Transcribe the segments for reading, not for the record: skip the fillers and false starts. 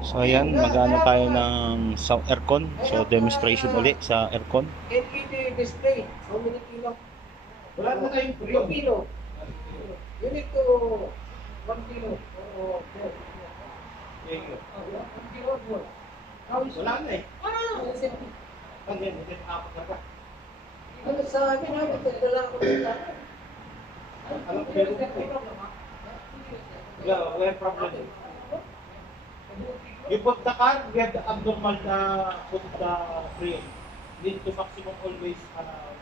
So ayan, mag-ano tayo ng sa aircon. So demonstration ulit sa aircon. LED display. How many kilo? Wala na tayong 3 kilo. You need to 1 kilo. Oh, more. 1 kilo more. How is Wala na eh. Ano Apat na pa. sa akin, dala ko dito. Alam ko meron dito eh. Wala problem. You put the car, we have the abnormal put the frame. Need to maximum always,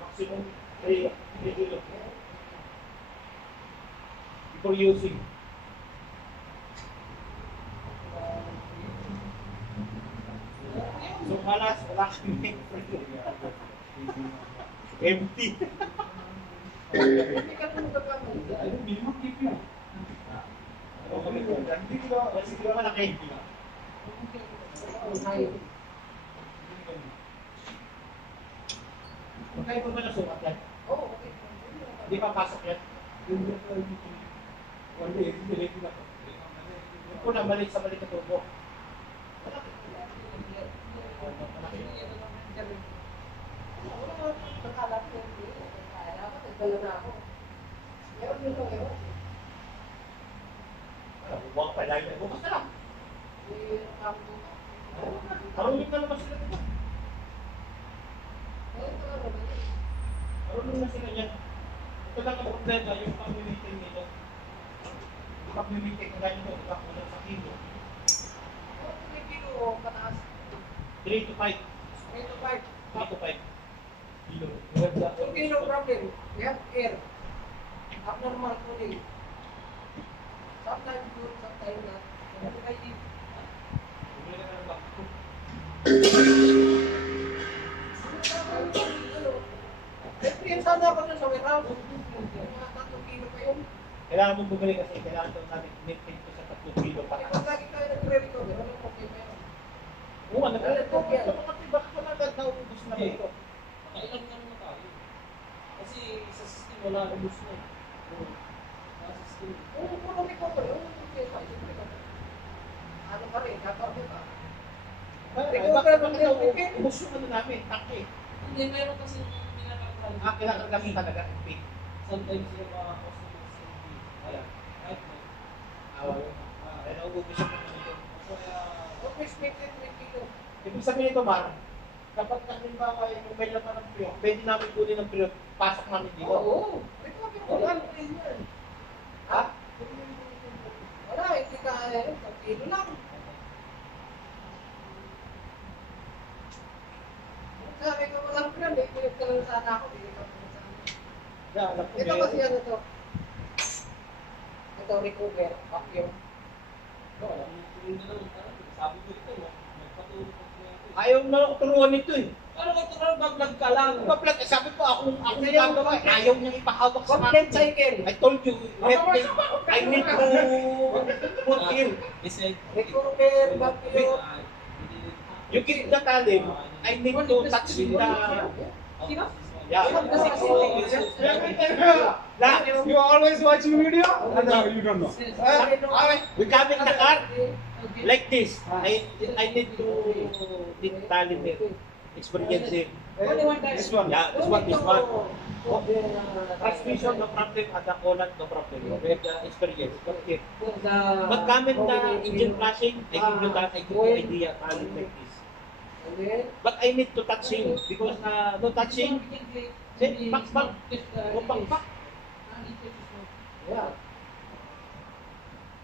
maximum 3 kilo. Before using. So malas, wala kang make frame. Empty. Hindi ka naman magkakamali. Ayun, minimum keep yun. Hindi kilo, siguro malaki. Magkaya pa ba na sukat yan? Oo, okay. Hindi pa pasok yan? Yung po na balik sa balik na tubo. Buwang pa lang. Bukas na lang. Marunong na naman sila dito. Marunong na sila yan. Ito lang ang problema, yung pag-meeting nito. Yung pag-meeting na ganito, kulang sa kilo. 3 to 5. 3 to 5. 3 to 5 kilo. Okay, no problem. We have air. Abnormal cooling. Sometimes good, sometimes not. What I did. Experience sana ako dun sa warehouse. Mga 3 kilo pa yun. Kailangan mong bumili kasi kailangan daw natin maintain ko sa 3 kilo pa. Kaya lagi tayo nagre-recover, walang problema yun. Oo, nagre-recover. Bakit wala agad naubos na ito? Kailan na naman tayo? Kasi sa system wala na gusto na. Sa system. Oo, kung recover, walang problema. Siyempre ka. Ano pa rin, kakabot ka. Bakit ubos yung ano namin, tanke. Hindi, meron kasi nilakalala. Kailangan kami talaga pay. Sometimes yung mga customers Wala. kahit na. Kaya naubos yung ano nito. Kaya, Always make it 3 kilo. Ibig sabihin nito, Mar, kapag halimbawa yung may laman ng priyo, pwede namin kunin ng priyo, pasok namin dito. Oo. Recover ko lang. Ha? Wala, hindi ka, 1 kilo lang. Sabi ko walang plan, may kulit ka lang sana ako, hindi ka lang sana. Yeah, alam ko Ito meron. kasi ano to? Ito, recover, vacuum. wala. Hindi na naman tayo. Sabi ko ito, nagpatulog ko siya. Ayaw na ako turuan nito eh. Ano ka turuan? Bablog ka lang. Kapag sabi ko, ako Ito yung yung gagawa, ayaw niyang ipahawak sa complete akin. cycle. I told you, I need to put in. Kasi, Recover, vacuum. You give the talim, I need to touch the... Sino? Yeah. You always watching video? No, you don't know. We come in the car like this. I need to talim it. Experience it. This one. Yeah, this one. Transmission, no problem. At the Holland, no problem. We have the experience. Okay. But comment the engine flashing, I give you that, I give you idea, talim like this. But I need to touch him because no touching. See, back. Go back. Yeah.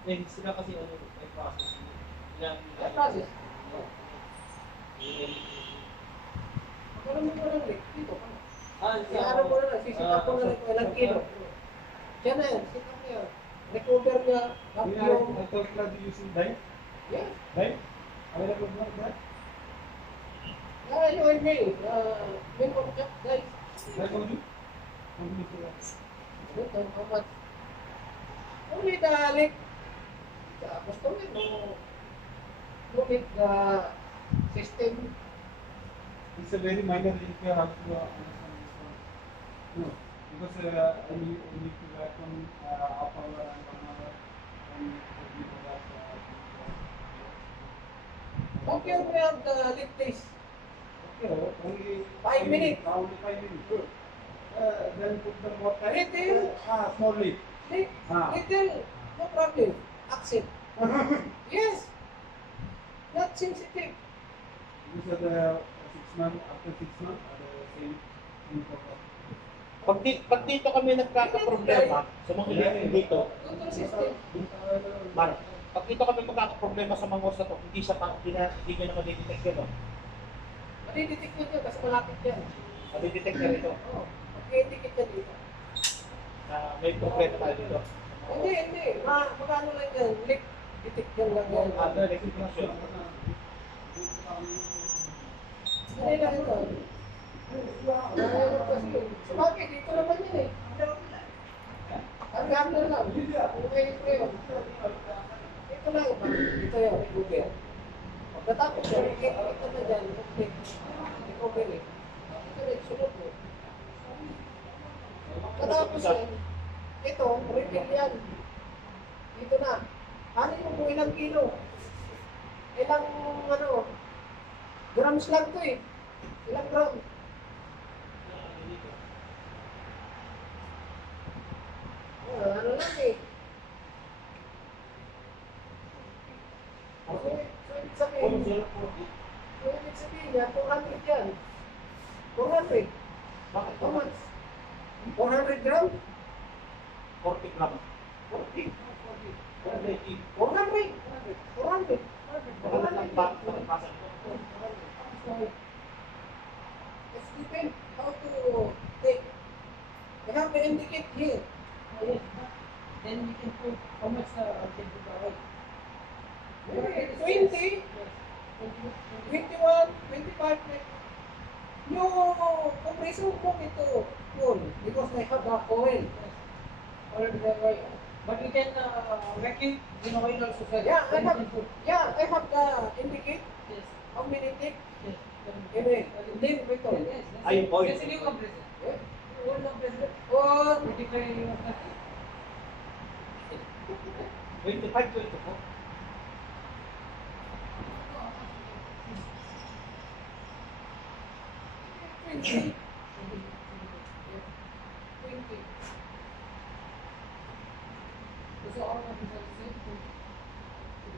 eh, sila kasi ano, may process. Ilang, May process. Ano mo ko lang, dito ka na. Iano mo na lang, sisikap ko na lang kung ilang kilo. Yan na yan, sikap niya. Recover niya, vacuum. I thought that you using knife. Yeah. Knife? Available for that? Yeah, you and me. May mga check, guys. Knife only? Only for that. Ito, how much? Only the like, the customer, no make the system. It's a very minor link you have to understand this one. No, because you need to work on half hour and 1 hour and for that. compare mo yung lip taste. Okay, only 5 minutes. Only 5 minutes. Good. Then put the water. Little. Slowly. Little, no problem. Accept. Yes. Not sensitive. These are the 6 months, after 6 months, the same problem. Pag dito kami nagkakaproblema sa mga ilim dito, Control system. Mar, pag dito kami magkakaproblema sa mga horse na to, hindi nyo na madidetect yun, no? Madidetect nyo dyan kasi malapit yan. Madidetect na rito. Oo. Mag-indicate yan dito. Na may problema tayo dito. Hindi. Magkano lang yan. Lip detect yan lang yan. Detection. Hindi lang ito. Sabagay, dito naman yan eh. Ang ganda lang. Okay, ito yun. Ito lang. Ito yun. Google. Pagkatapos yan, ito na dyan. Google eh. Ito rin, sunod mo. Pagkatapos yan, ito, refill yan. Dito na. Ano yung kung ilang kilo? Ilang, grams lang to eh. Ilang gram? Ano lang eh. So, ibig sabihin, yan, 400 yan. 400. Bakit? How much? 400 gram? 40 gram. 40. 480. 400. 400. Wala lang ba? Pagpasa ito. It's depend how to take. You have to indicate here. Then we can put how much can be covered. 20, 21, 25. Yung compressor mo ito full because I have the oil. But we can vacuum in oil also, sir. Yeah, I Then we have. can put. Yeah, I have the indicate Yes. how many take. Yes. Anyway, then we go. Yes. Ay, oil. Yes, new compressor. Yeah. Old compressor. Or 25 was that. 25, 24. 20. 20. So all compressor is same.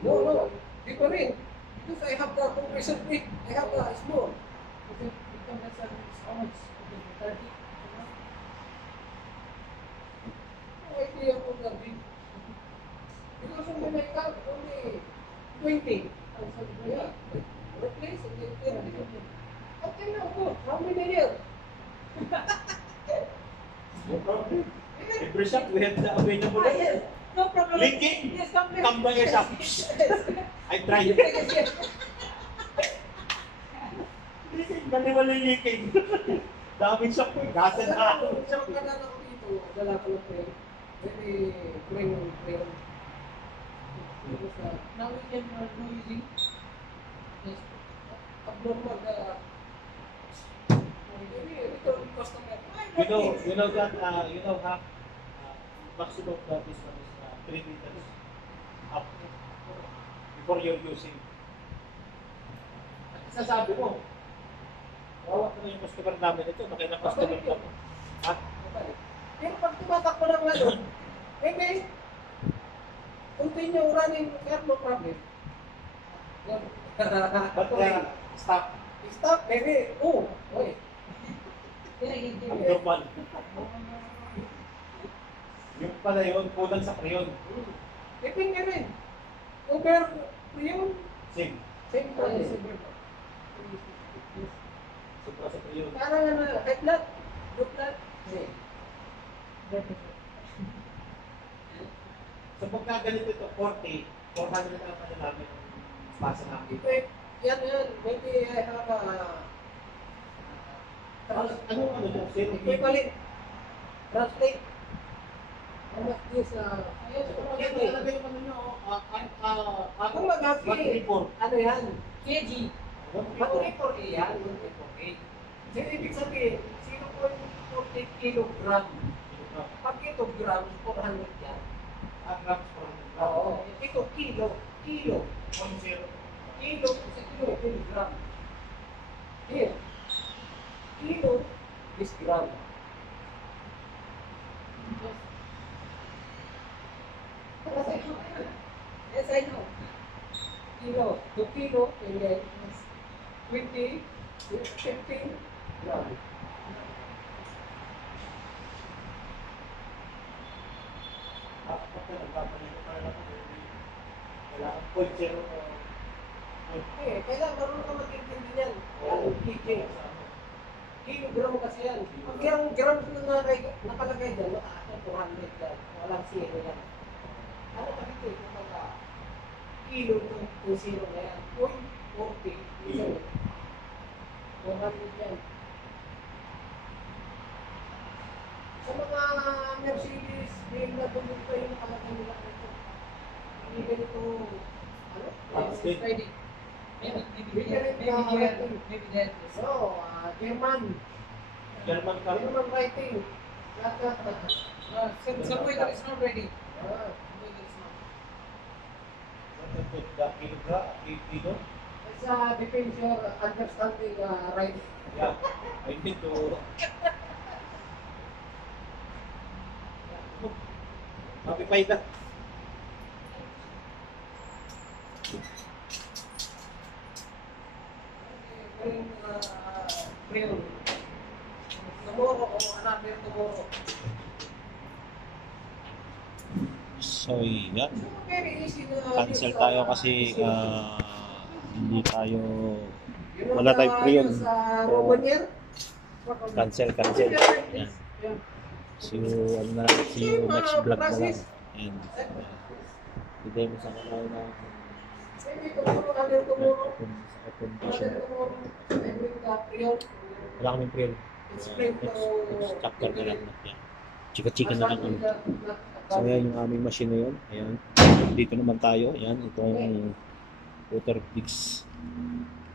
No, different. Because I have the compressor big, I have the small. Okay, the compressor is how much? Okay, 30. No idea for the big. Because when I have only 20. Yeah. Replace it. Okay, now good. How many years? No problem. Every shop we have the available. Yes. No problem. Linking? Yes, compressor. Come by a shop. I tried it. Yes. Dali wala yung leaking. Daming shop ko. Gasa na ako. Sa kanan ako dito, dala ko ng pen. Very plain. Now we can do using. Yes. Abnormal na. Ito yung customer. You know that, maximum that is 3 liters up before you're using. At sasabi mo, wawa ko na yung customer namin ito, nakilang customer na mo. Ha? Pero pag tumatakbo ng maybe, continue running, no problem. But stop. Stop, maybe, okay. Ang normal. Yung pala yun, kulang sa preyon. Depende rin. Over yun, Same. same price. Sobra sa preyon. Parang high blood, low blood. So pagka ganito ito, 40, 400 ang ano namin ang basa namin. Effect, yan, maybe I have Ano to? Zero equivalent. Translate. How much this, Yan, nalagay yung ano nyo, Kung mag-happy, 134. ano yan? kg. 134 yan, 134. So, ibig sabihin, 0.40 kilogram. Pag ito grams, 400 yan. Grams per Oo. Ito kilo. Kilo. 0.0. Kilo, sa kilo, kilogram. Here. Kilo is gram. Yes, I know. Kilo, 2 kilo, and then 20, 15 gram. Eh, kailangan marunong ka mag-intindi niyan. Yan, kg. Kilogram kasi yan. Pag yung gram na nakalagay dyan, mataas na 200 yan. Walang zero yan. Ano ka dito? Kumbaga, kilo kung zero na yan. 0.40. Isang 400 yan. Sa mga Mercedes, BMW pa yung nakalagay nila ito. Hindi ganito, ano? Upstate. Friday. Maybe that is. So, German. German car. German writing. Lahat. Somewhere that is not ready. Ah, Somewhere that is not. Kilo? It's depends your understanding writing. Yeah. I need to... Mapipay ka. Bring tomorrow or another tomorrow. So, yan. Very easy na. Cancel tayo kasi hindi tayo You know wala tayong pre-on. Sa Romanier? cancel. Yan. See you, see you next vlog na lang. And today mo sa kanal na Maybe tomorrow, another tomorrow. sa accommodation. Another tomorrow. I bring the pre-on. Wala kaming pre It's print next chapter na lang. Yan. Chika-chika na lang kami. So yan yung aming machine na yun. Ayan. Dito naman tayo. Ayan. Itong water pigs.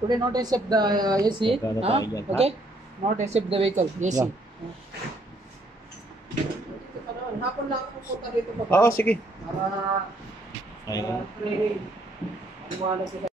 Today not accept the AC. Magkano tayo yan, ha? Okay? Not accept the vehicle. AC. Yeah. Hapon lang ako punta dito. Oo, sige. Para Ayun. training. Ano sila.